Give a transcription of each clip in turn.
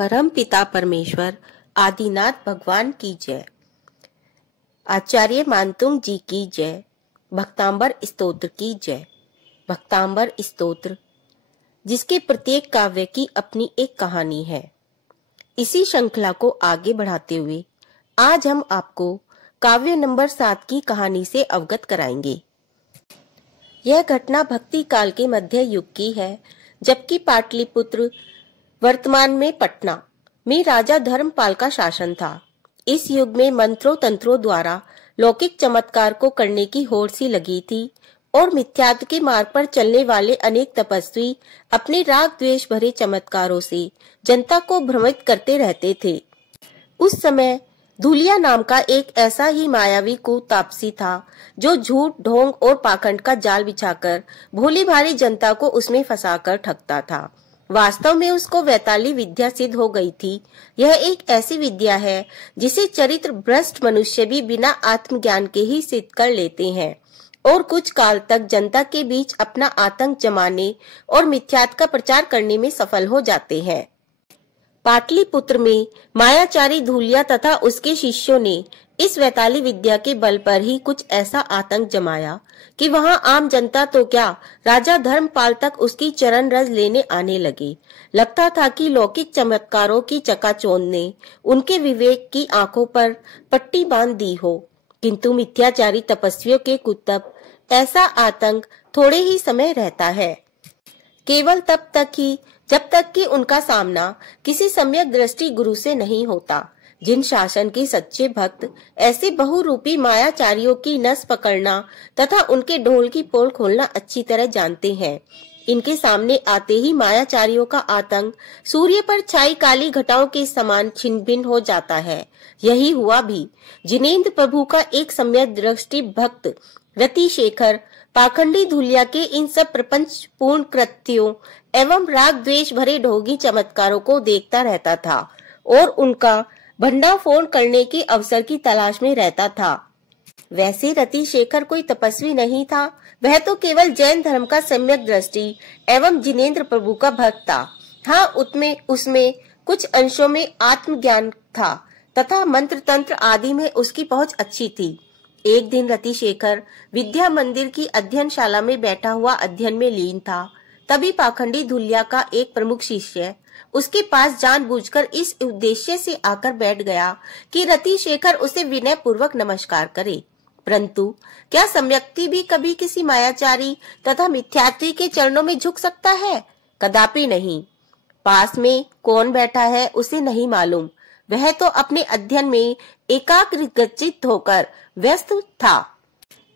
परम पिता परमेश्वर आदिनाथ भगवान की जय। आचार्य मानतुंग जी की जय। भक्तांबर स्तोत्र की जय। भक्तांबर स्तोत्र, जिसके प्रत्येक काव्य की अपनी एक कहानी है। इसी श्रृंखला को आगे बढ़ाते हुए आज हम आपको काव्य नंबर 7 की कहानी से अवगत कराएंगे। यह घटना भक्ति काल के मध्य युग की है, जबकि पाटलिपुत्र वर्तमान में पटना में राजा धर्मपाल का शासन था। इस युग में मंत्रों तंत्रों द्वारा लौकिक चमत्कार को करने की होड़ सी लगी थी और मिथ्यात्व के मार्ग पर चलने वाले अनेक तपस्वी अपने राग द्वेष भरे चमत्कारों से जनता को भ्रमित करते रहते थे। उस समय धूलिया नाम का एक ऐसा ही मायावी कुतापसी था जो झूठ, ढोंग और पाखंड का जाल बिछाकर भोली भाली जनता को उसमें फंसाकर ठगता था। वास्तव में उसको वैताली विद्या सिद्ध हो गई थी। यह एक ऐसी विद्या है जिसे चरित्र भ्रष्ट मनुष्य भी बिना आत्मज्ञान के ही सिद्ध कर लेते हैं और कुछ काल तक जनता के बीच अपना आतंक जमाने और मिथ्यात्व का प्रचार करने में सफल हो जाते हैं। पाटलिपुत्र में मायाचारी धूलिया तथा उसके शिष्यों ने इस वैताली विद्या के बल पर ही कुछ ऐसा आतंक जमाया कि वहां आम जनता तो क्या, राजा धर्मपाल तक उसकी चरण रज लेने आने लगे। लगता था कि लौकिक चमत्कारों की चकाचौंध ने उनके विवेक की आंखों पर पट्टी बांध दी हो, किंतु मिथ्याचारी तपस्वियों के कुतब ऐसा आतंक थोड़े ही समय रहता है, केवल तब तक ही जब तक कि उनका सामना किसी सम्यक दृष्टि गुरु से नहीं होता। जिन शासन के सच्चे भक्त ऐसे बहुरूपी मायाचारियों की नस पकड़ना तथा उनके ढोल की पोल खोलना अच्छी तरह जानते हैं, इनके सामने आते ही मायाचारियों का आतंक सूर्य पर छाई काली घटाओं के समान छिन्न भिन्न हो जाता है। यही हुआ भी। जिनेंद्र प्रभु का एक सम्यक दृष्टि भक्त रति शेखर पाखंडी धूलिया के इन सब प्रपंच पूर्ण कृत्यों एवं राग द्वेष भरे ढोंगी चमत्कारों को देखता रहता था और उनका भंडाफोड़ करने के अवसर की तलाश में रहता था। वैसे रति शेखर कोई तपस्वी नहीं था, वह तो केवल जैन धर्म का सम्यक दृष्टि एवं जिनेंद्र प्रभु का भक्त था। हाँ, उसमें कुछ अंशों में आत्मज्ञान था तथा मंत्र तंत्र आदि में उसकी पहुंच अच्छी थी। एक दिन रति शेखर विद्या मंदिर की अध्ययनशाला में बैठा हुआ अध्ययन में लीन था। तभी पाखंडी धूलिया का एक प्रमुख शिष्य उसके पास जानबूझकर इस उद्देश्य से आकर बैठ गया कि रति शेखर उसे विनय पूर्वक नमस्कार करे। परंतु क्या सम्यक्ति भी कभी किसी मायाचारी तथा मिथ्यात्वी के चरणों में झुक सकता है? कदापि नहीं। पास में कौन बैठा है उसे नहीं मालूम। वह तो अपने अध्ययन में एकाग्रचित्त होकर व्यस्त था।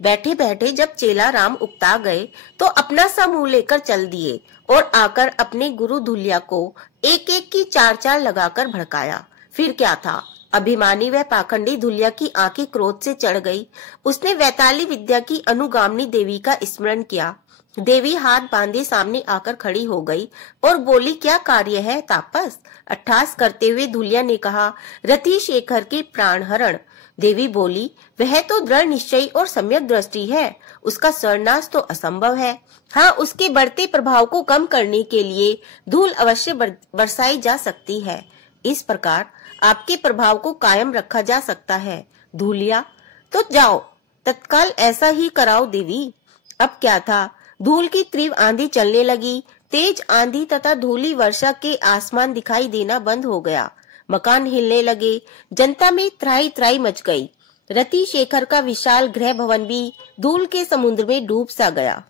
बैठे बैठे जब चेला राम उकता गए तो अपना सा मुंह लेकर चल दिए और आकर अपने गुरु धूलिया को एक एक की चार चार लगाकर भड़काया। फिर क्या था, अभिमानी वह पाखंडी धूलिया की आंखें क्रोध से चढ़ गई। उसने वैताली विद्या की अनुगामिनी देवी का स्मरण किया। देवी हाथ बांधे सामने आकर खड़ी हो गई और बोली, क्या कार्य है तापस? अट्ठास करते हुए धूलिया ने कहा, रति शेखर के प्राण हरण। देवी बोली, वह तो दृढ़ निश्चयी और सम्यक दृष्टि है, उसका सर्वनाश तो असंभव है। हाँ, उसके बढ़ते प्रभाव को कम करने के लिए धूल अवश्य बरसाई जा सकती है। इस प्रकार आपके प्रभाव को कायम रखा जा सकता है। धूलिया, तो जाओ तत्काल ऐसा ही कराओ देवी। अब क्या था, धूल की तीव्र आंधी चलने लगी। तेज आंधी तथा धूली वर्षा के आसमान दिखाई देना बंद हो गया। मकान हिलने लगे। जनता में त्राही त्राही मच गई। रति शेखर का विशाल गृह भवन भी धूल के समुद्र में डूब सा गया।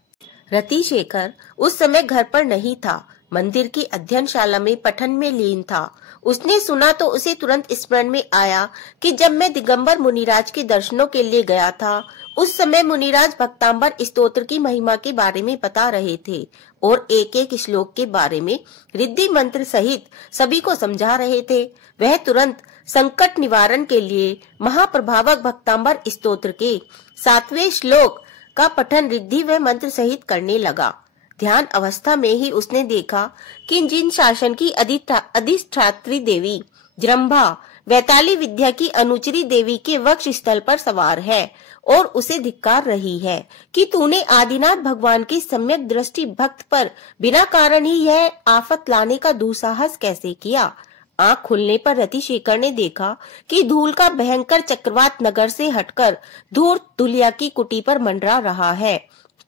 रति शेखर उस समय घर पर नहीं था, मंदिर की अध्ययनशाला में पठन में लीन था। उसने सुना तो उसे तुरंत स्मरण में आया कि जब मैं दिगंबर मुनिराज के दर्शनों के लिए गया था, उस समय मुनिराज भक्तांबर स्तोत्र की महिमा के बारे में बता रहे थे और एक एक श्लोक के बारे में रिद्धि मंत्र सहित सभी को समझा रहे थे। वह तुरंत संकट निवारण के लिए महाप्रभावक भक्तांबर स्तोत्र के 7वें श्लोक का पठन रिद्धि व मंत्र सहित करने लगा। ध्यान अवस्था में ही उसने देखा कि जिन शासन की अधिष्ठात्री देवी जृंभा वैताली विद्या की अनुचरी देवी के वक्ष स्थल पर सवार है और उसे धिक्कार रही है कि तूने आदिनाथ भगवान के सम्यक दृष्टि भक्त पर बिना कारण ही यह आफत लाने का दुस्साहस कैसे किया। आंख खुलने पर रतिशेखर ने देखा कि धूल का भयंकर चक्रवात नगर से हटकर धूर्त धुलिया की कुटी पर मंडरा रहा है।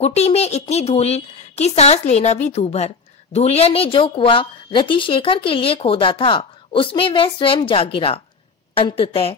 कुटी में इतनी धूल की सांस लेना भी दूभर। धूलिया ने जो कुआं रतिशेखर के लिए खोदा था उसमें वह स्वयं जा गिरा। अंततः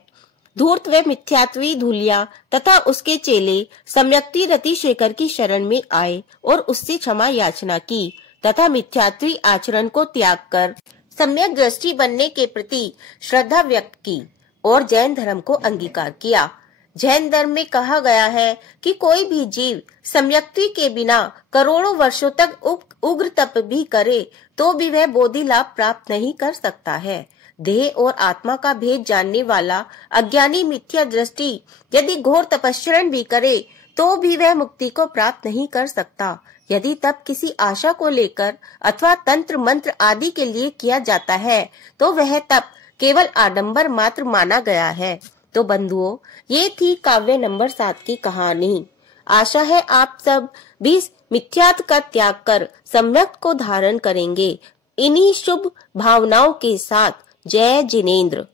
धूर्त व मिथ्यात्वी धूलिया तथा उसके चेले सम्यक्ति रतिशेखर की शरण में आए और उससे क्षमा याचना की तथा मिथ्यात्वी आचरण को त्याग कर सम्यक दृष्टि बनने के प्रति श्रद्धा व्यक्त की और जैन धर्म को अंगीकार किया। जैन धर्म में कहा गया है कि कोई भी जीव सम्यक्ति के बिना करोड़ों वर्षों तक उग्र तप भी करे तो भी वह बोधि लाभ प्राप्त नहीं कर सकता है। देह और आत्मा का भेद जानने वाला अज्ञानी मिथ्या दृष्टि यदि घोर तपस्रण भी करे तो भी वह मुक्ति को प्राप्त नहीं कर सकता। यदि तप किसी आशा को लेकर अथवा तंत्र मंत्र आदि के लिए किया जाता है तो वह तप केवल आडंबर मात्र माना गया है। तो बंधुओं, ये थी काव्य नंबर 7 की कहानी। आशा है आप सब भी मिथ्यात्व का त्याग कर सम्यक को धारण करेंगे। इन्हीं शुभ भावनाओं के साथ जय जिनेंद्र।